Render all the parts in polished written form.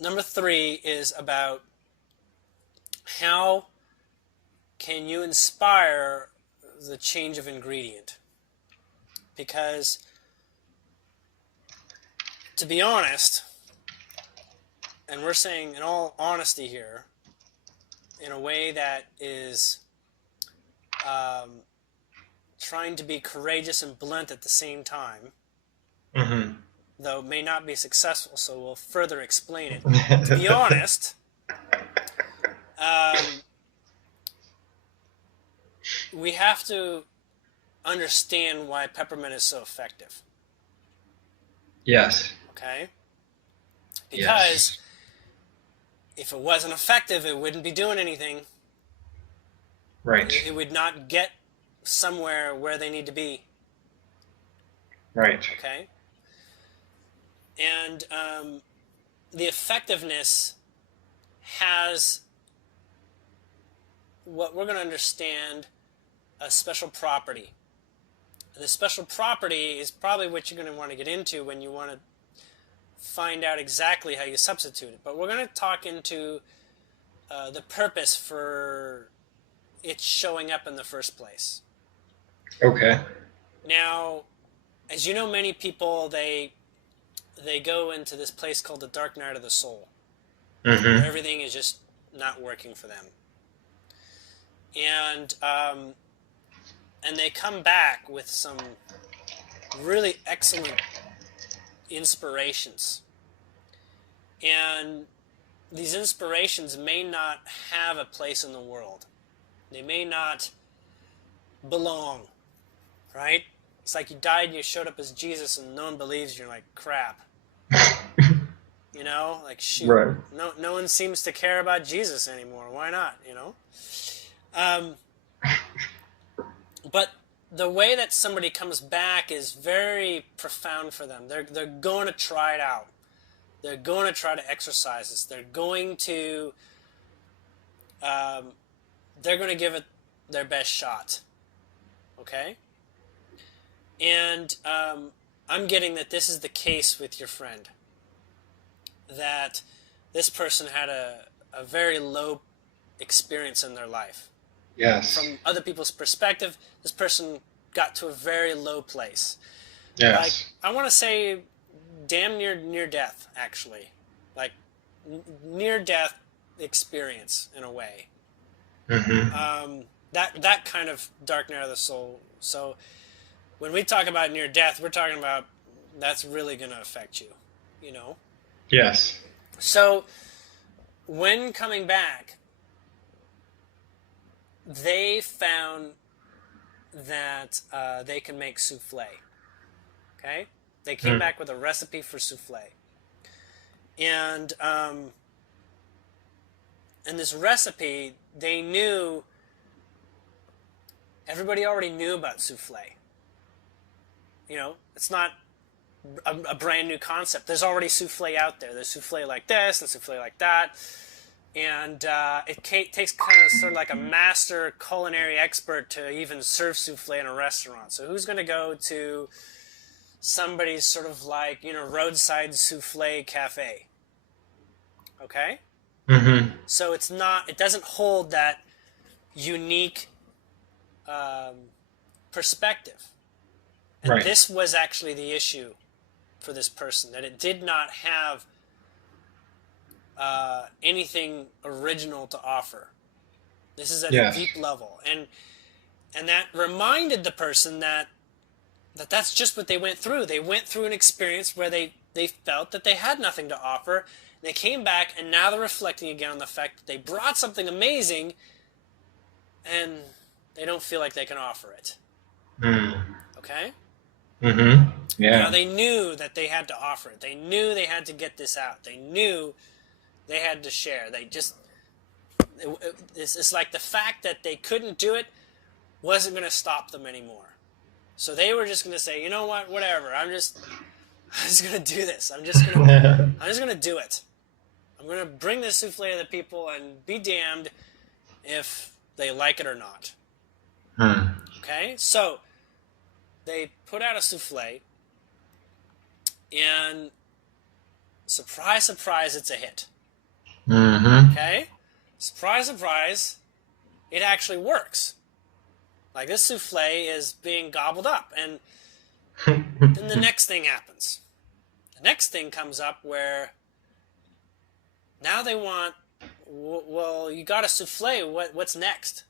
number three is about how can you inspire the change of ingredient? Because, to be honest, and we're saying in all honesty here, in a way that is um, trying to be courageous and blunt at the same time, Hmm. though it may not be successful, so we'll further explain it. To be honest, um, we have to understand why peppermint is so effective, Yes. okay? Because Yes. if it wasn't effective, it wouldn't be doing anything. Right. It would not get somewhere where they need to be, Right. okay? And the effectiveness has what we're going to understand a special property. And the special property is probably what you're going to want to get into when you want to find out exactly how you substitute it. But we're going to talk into the purpose for it showing up in the first place. Okay. Now, as you know, many people they go into this place called the dark night of the soul, where Hmm. everything is just not working for them, and they come back with some really excellent inspirations, and these inspirations may not have a place in the world. They may not belong, right? It's like you died and you showed up as Jesus and no one believes you. You're like, crap. You know, like shoot. Right. No one seems to care about Jesus anymore. Why not? You know? Um, but the way that somebody comes back is very profound for them. They're going to try it out. They're going to try to exercise this. Um, they're going to give it their best shot. Okay? And I'm getting that this is the case with your friend. That this person had a very low experience in their life. Yes. From other people's perspective, this person got to a very low place. Like, Yes. I want to say damn near death, actually. Like, near death experience, in a way. Hmm. That kind of dark night of the soul. So, when we talk about near death, we're talking about that's really going to affect you, you know? Yes. So, when coming back, they found that they can make souffle. Okay, they came Mm. back with a recipe for souffle, and this recipe they knew everybody already knew about souffle. You know, it's not a brand new concept. There's already souffle out there. There's souffle like this and souffle like that. And it takes kind of sort of like a master culinary expert to even serve souffle in a restaurant. So who's going to go to somebody's sort of like, you know, roadside souffle cafe? Okay? Hmm. So it doesn't hold that unique um, perspective. And Right. this was actually the issue for this person, that it did not have anything original to offer. This is at a Yes. deep level. And that reminded the person that's just what they went through. They went through an experience where they felt that they had nothing to offer. They came back, and now they're reflecting again on the fact that they brought something amazing, and they don't feel like they can offer it. Mm. Okay? Hmm. Now Yeah. they knew that they had to offer it. They knew they had to get this out. They knew they had to share. It's like the fact that they couldn't do it wasn't going to stop them anymore. So they were just going to say, you know what, whatever. I'm just going to do this. I'm just going to do it. I'm going to bring this souffle to the people and be damned if they like it or not. Mm. Okay? So they put out a souffle, and Surprise, surprise, it's a hit. Mm-hmm. Okay? Surprise, surprise, it actually works. Like, this souffle is being gobbled up, and then the next thing happens. The next thing comes up where now they want, well, you got a souffle, what's next?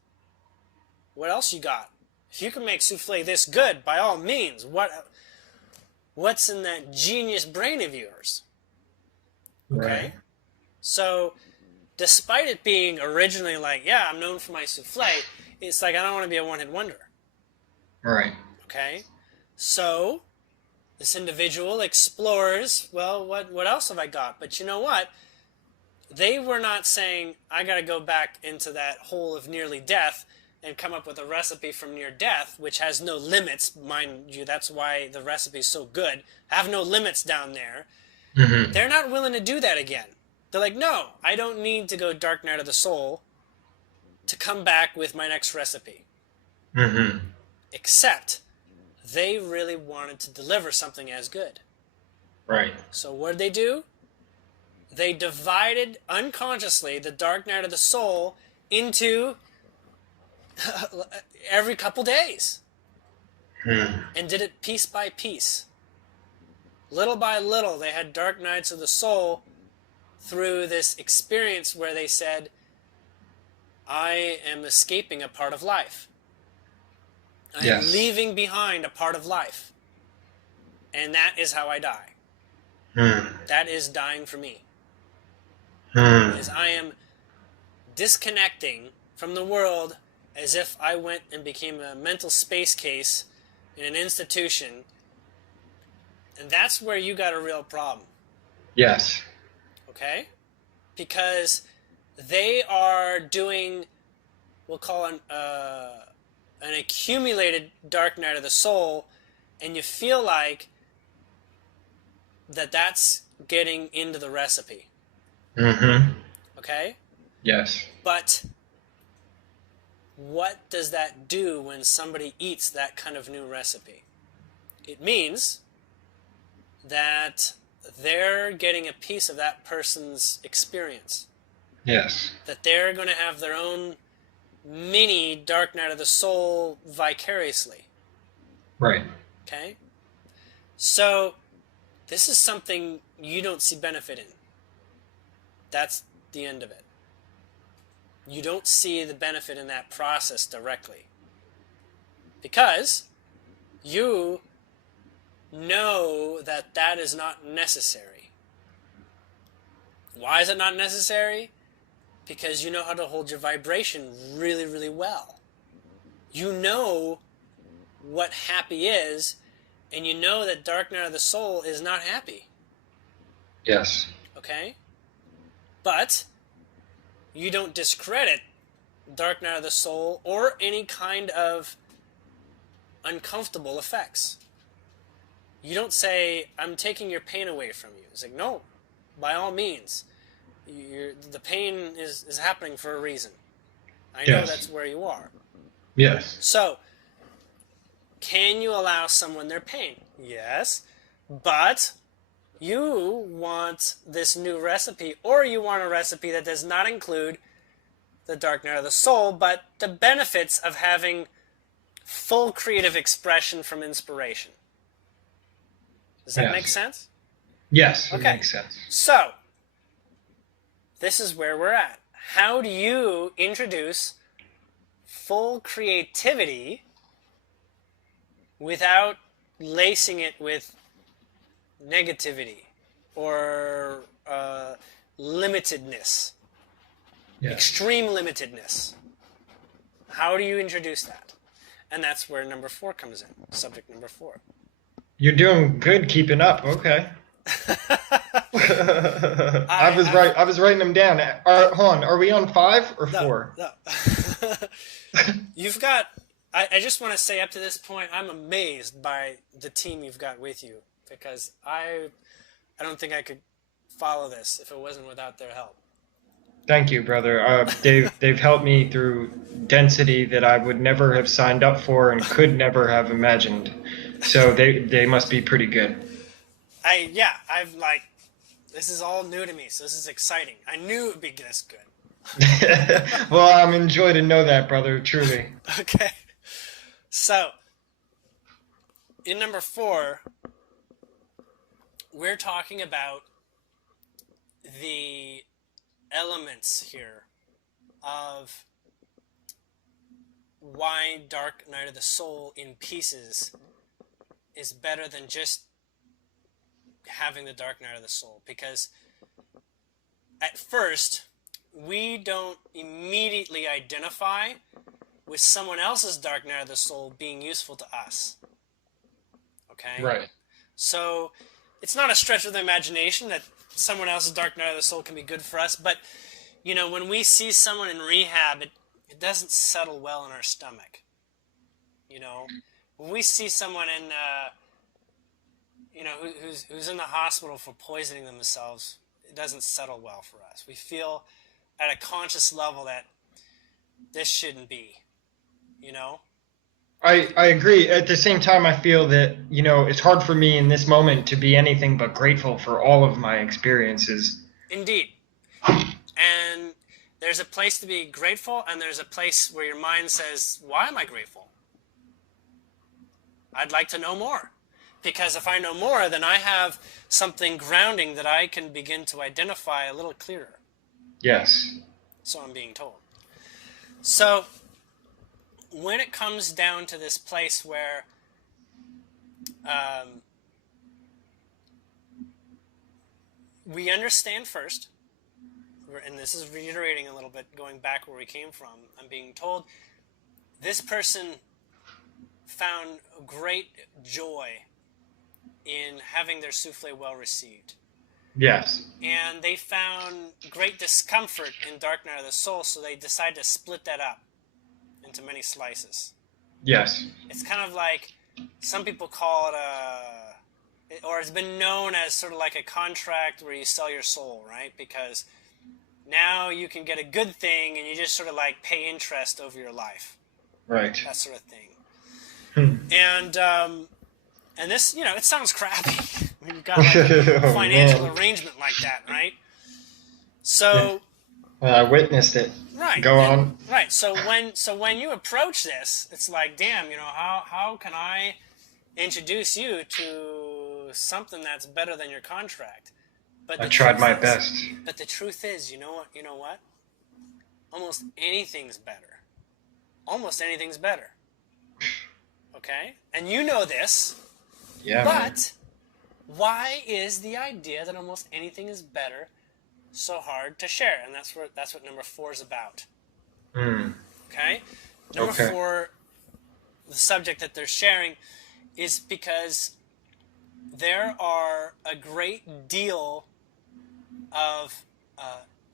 What else you got? If you can make souffle this good, by all means, what's in that genius brain of yours? Okay? Right. So, despite it being originally like, yeah, I'm known for my souffle, it's like, I don't want to be a one-hit wonder. Right. Okay? So, this individual explores, well, what else have I got? But you know what? They were not saying, I got to go back into that hole of nearly death and come up with a recipe from near death, which has no limits, mind you. That's why the recipe is so good. Have no limits down there. Mm-hmm. They're not willing to do that again. They're like, no, I don't need to go Dark Night of the Soul to come back with my next recipe. Mm-hmm. Except they really wanted to deliver something as good. Right. So what did they do? They divided unconsciously the Dark Night of the Soul into every couple days. And did it piece by piece. Little by little, they had Dark Nights of the Soul through this experience where they said, I am escaping a part of life. I am leaving behind a part of life. And that is how I die. That is dying for me. Is I am disconnecting from the world as if I went and became a mental space case in an institution. And that's where you got a real problem. Yes. Okay? Because they are doing, we'll call an accumulated Dark Night of the Soul, and you feel like that's getting into the recipe. Mm-hmm. Okay? Yes. But what does that do when somebody eats that kind of new recipe? It means that they're getting a piece of that person's experience. Yes. That they're going to have their own mini Dark Night of the Soul vicariously. Right. Okay? So, this is something you don't see benefit in. That's the end of it. You don't see the benefit in that process directly. Because you know that is not necessary. Why is it not necessary? Because you know how to hold your vibration really, really well. You know what happy is, and you know that Dark Night of the Soul is not happy. Yes. Okay? But you don't discredit Dark Night of the Soul or any kind of uncomfortable effects. You don't say, I'm taking your pain away from you. It's like, no, by all means. The pain is happening for a reason. I know that's where you are. Yes. So, can you allow someone their pain? Yes. But you want this new recipe, or you want a recipe that does not include the Dark Night of the Soul, but the benefits of having full creative expression from inspiration. Does that make sense? Yes, it Okay. makes sense. So, this is where we're at. How do you introduce full creativity without lacing it with negativity or limitedness, extreme limitedness? How do you introduce that? And that's where number 4 comes in, subject number 4. You're doing good keeping up. Okay. I was writing them down. Hold on. Are we on 5 or 4? No. You've got, I just want to say up to this point, I'm amazed by the team you've got with you, because I don't think I could follow this if it wasn't without their help. Thank you, brother. They've helped me through density that I would never have signed up for and could never have imagined. So they must be pretty good. This is all new to me, so this is exciting. I knew it would be this good. Well, I'm enjoyed to know that, brother, truly. Okay. So, in number 4, we're talking about the elements here of why Dark Night of the Soul in pieces is better than just having the Dark Night of the Soul. Because at first, we don't immediately identify with someone else's Dark Night of the Soul being useful to us. Okay? Right. So, it's not a stretch of the imagination that someone else's Dark Night of the Soul can be good for us, but, you know, when we see someone in rehab, it doesn't settle well in our stomach. You know? When we see someone in, you know, who's in the hospital for poisoning themselves, it doesn't settle well for us. We feel at a conscious level that this shouldn't be, you know? I agree. At the same time, I feel that, you know, it's hard for me in this moment to be anything but grateful for all of my experiences. Indeed. And there's a place to be grateful, and there's a place where your mind says, why am I grateful? I'd like to know more. Because if I know more, then I have something grounding that I can begin to identify a little clearer. Yes. So I'm being told. So, when it comes down to this place where we understand first, and this is reiterating a little bit, going back where we came from, I'm being told this person found great joy in having their souffle well received. Yes. And they found great discomfort in Dark Night of the Soul, so they decided to split that up into many slices. Yes. It's kind of like, some people call it or it's been known as sort of like a contract where you sell your soul, right? Because now you can get a good thing and you just sort of like pay interest over your life. Right. That sort of thing. And this, you know, it sounds crappy when you've got like a financial arrangement like that, right? So... I witnessed it. Right. Go on. Right. So when you approach this, it's like, damn, you know, how can I introduce you to something that's better than your contract? But I tried my best. But the truth is, you know what? Almost anything's better. Almost anything's better. Okay? And you know this. Yeah. But why is the idea that almost anything is better so hard to share? And that's what number 4 is about. Okay? Number 4, the subject that they're sharing is because there are a great deal of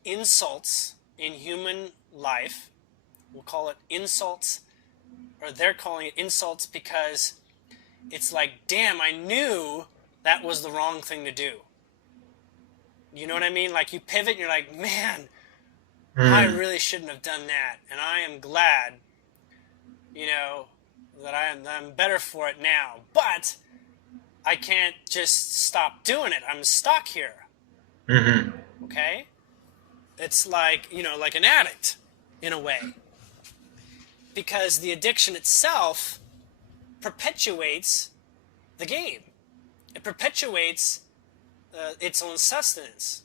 insults in human life. We'll call it insults, or they're calling it insults because it's like, damn, I knew that was the wrong thing to do. You know what I mean? Like, you pivot and you're like, man, I really shouldn't have done that. And I am glad, you know, that I'm better for it now. But I can't just stop doing it. I'm stuck here. Okay? It's like, you know, like an addict, in a way. Because the addiction itself perpetuates the game. It perpetuates its own sustenance.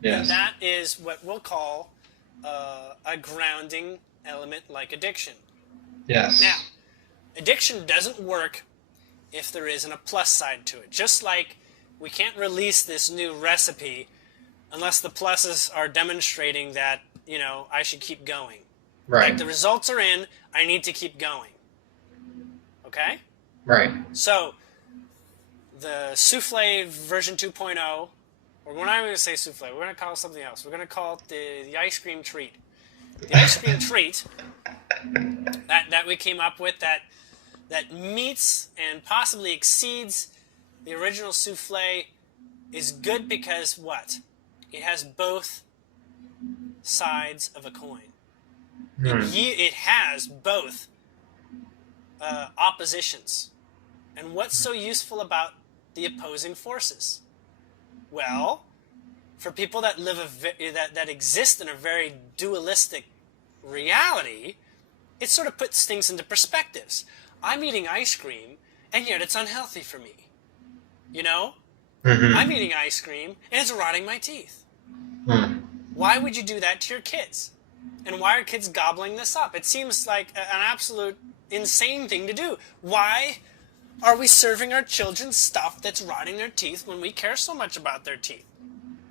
Yes. And that is what we'll call a grounding element like addiction. Yes. Now, addiction doesn't work if there isn't a plus side to it. Just like we can't release this new recipe unless the pluses are demonstrating that, you know, I should keep going. Right. Like, the results are in, I need to keep going. Okay? Right. So, the souffle version 2.0, or we're not even going to say souffle, we're going to call it something else. We're going to call it the ice cream treat. The ice cream treat that we came up with that meets and possibly exceeds the original souffle is good because what? It has both sides of a coin. It has both oppositions. And what's so useful about the opposing forces? Well, for people that live that exist in a very dualistic reality, it sort of puts things into perspectives. I'm eating ice cream, and yet it's unhealthy for me. You know? Mm-hmm. I'm eating ice cream, and it's rotting my teeth. Mm. Why would you do that to your kids? And why are kids gobbling this up? It seems like an absolute insane thing to do. Why are we serving our children stuff that's rotting their teeth when we care so much about their teeth?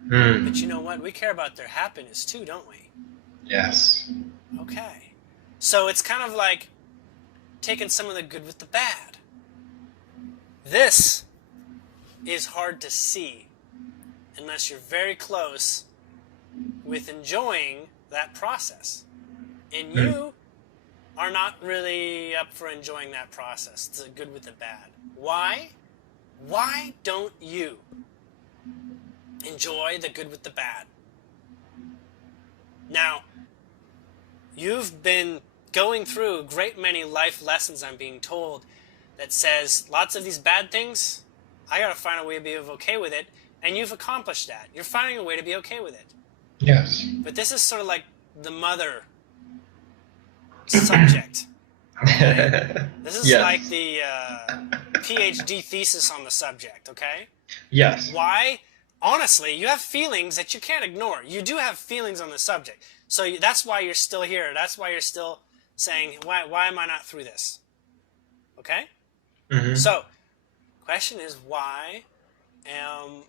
Mm. But you know what? We care about their happiness too, don't we? Yes. Okay. So it's kind of like taking some of the good with the bad. This is hard to see unless you're very close with enjoying that process. And you are not really up for enjoying that process, the good with the bad. Why? Why don't you enjoy the good with the bad? Now, you've been going through a great many life lessons, I'm being told, that says lots of these bad things, I gotta find a way to be okay with it, and you've accomplished that. You're finding a way to be okay with it. Yes. But this is sort of like the mother subject. Okay? This is Yes. like the PhD thesis on the subject, okay? Yes. Why? Honestly, you have feelings that you can't ignore. You do have feelings on the subject. So that's why you're still here. That's why you're still saying, why am I not through this? Okay? Mm-hmm. So, question is, why am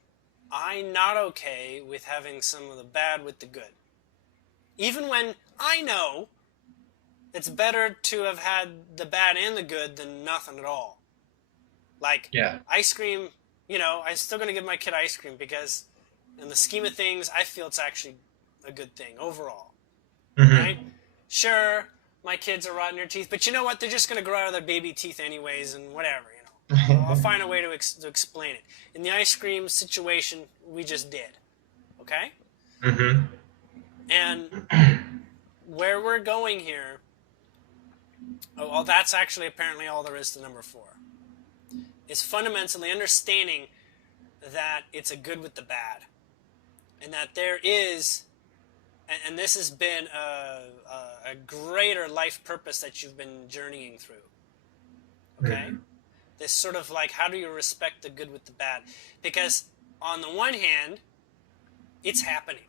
I not okay with having some of the bad with the good? Even when I know it's better to have had the bad and the good than nothing at all. Like, ice cream, you know, I'm still going to give my kid ice cream because in the scheme of things, I feel it's actually a good thing overall. Mm-hmm. Right? Sure, my kids are rotting their teeth, but you know what? They're just going to grow out of their baby teeth anyways and whatever, you know. I'll find a way to explain it. In the ice cream situation, we just did. Okay? Mm-hmm. And where we're going here, well, that's actually apparently all there is to number 4. Is fundamentally understanding that it's a good with the bad. And that there is, and this has been a greater life purpose that you've been journeying through. Okay? Mm-hmm. This sort of like, how do you respect the good with the bad? Because on the one hand, it's happening.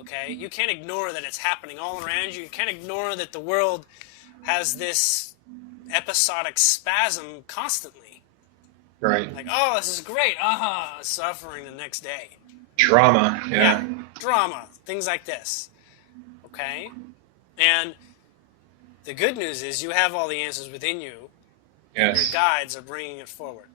Okay? You can't ignore that it's happening all around you. You can't ignore that the world has this episodic spasm constantly. Right. Like, oh, this is great. Suffering the next day. Drama. Yeah. Drama. Things like this. Okay? And the good news is you have all the answers within you. Yes. Your guides are bringing it forward.